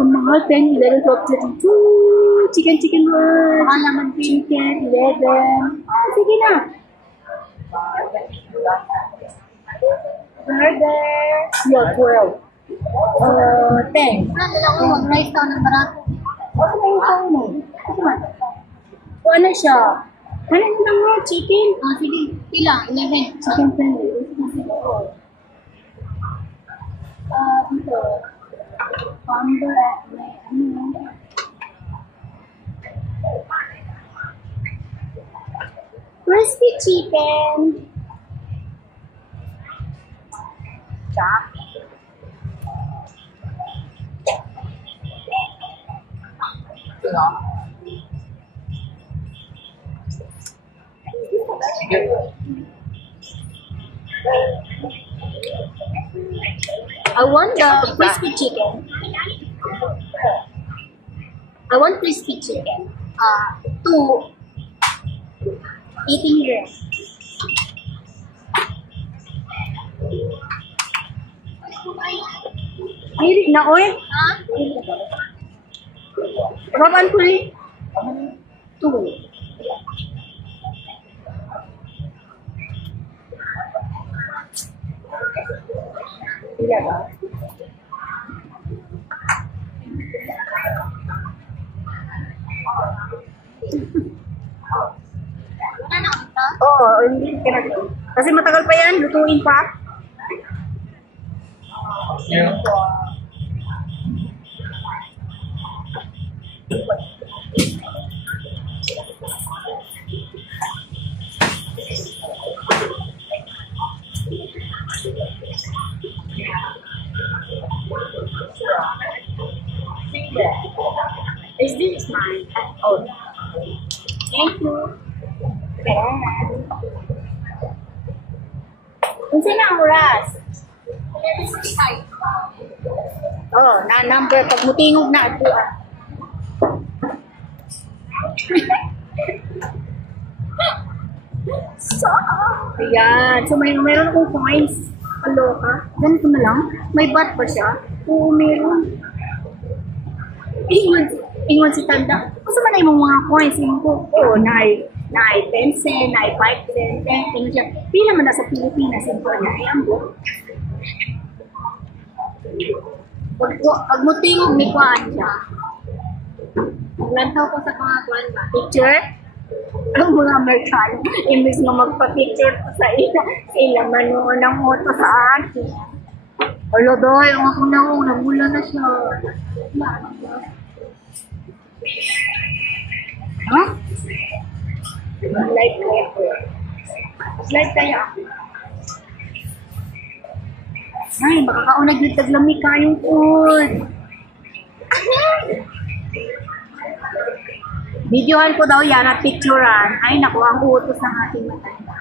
Kamahal, 10, 11, 12, 13. Chicken roll. Mahal naman Chicken, 11. Sige na. Burger. Yo, 12. 10. Alam ko, mag-rice daw ng barato. Ano na yung tao mo? O ano siya? Ano na nga, chicken? Sige. Ilang? 11. Chicken friendly. Dito. Pamber at may ano. Crispy chicken. Chop. I want the crispy chicken. I want crispy chicken. 2 eating here. Ay, na oy. Ha? Raman ko rin. 2. Iya ba? Wala na ito? Oo, hindi ka na. Kasi matagal pa yan, lutuin pa. Yeah. Is this mine? Oh. Thank you. Unsa na ang oras? 11:45. Oh, na number pag mutingog na ato. So, ayan. So, mayroon akong coins. Kaloka. Ganito na lang. May bat pa siya. Oo, meron. Ingon si Tanda. Kung saan man na yung mga coins? Ingon ko, oo, na-10 cent, na-5 cent, 10. Ingon siya, pila man na sa Pilipinas. Ingon ko, na-ayambo. Pag mutingog, may kuhaan siya. Lantaw ko sa mga kuwan ba? Picture? Ang mga Amerikano, imbis nga magpa-picture ko sa ila manoon ng auto sa akin. Alo doy, ang ako namula na siya. Ha? Like kaya ko. Like kaya ako. Ay, baka kaunag yung taglami kayong food. Videohan ko daw yan at picturean. Ay, naku, ang utos ng ating matanda.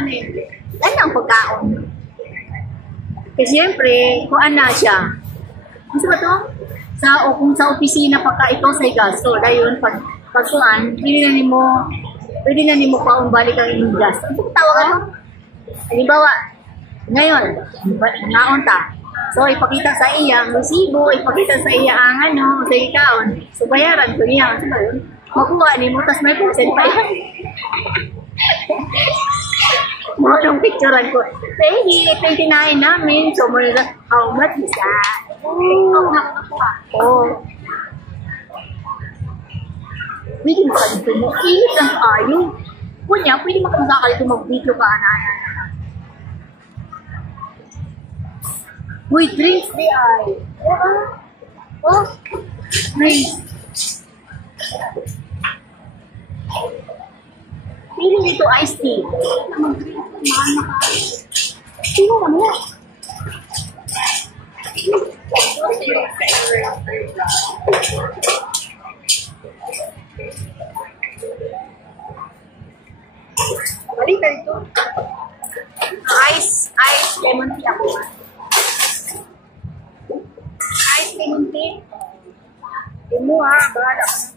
Ano yun? Ano ang pagkaon? Kasi siyempre, kung ano siya. Gusto ba ito? Kung sa opisina pa ka ito sa gasto. Dahil pag kuan, pwede na ni mo paumbalik ang inyong gasto. Ito tawag ano? Halimbawa, ngayon, naon ta. So, ipakita sa iya ang resibo, ipakita sa iya ang sa ikaon. So, bayaran ko niya. So, yun? Makuha ni mo, tas may percent pa yan. Mga nung picturean ko. Say, 29 namin. So, muna na, how much is that? Oh. Pwede mo ka dito mo. Init ang ayo. Kunya, pwede makamasa ka dito mag-video ka, Uy, drinks di ay. Oh, drinks. Pili dito iced tea. Sino na mo? Balik ka dito. Ice lemon tea ako. Ice lemon tea. Imo bahala ka na.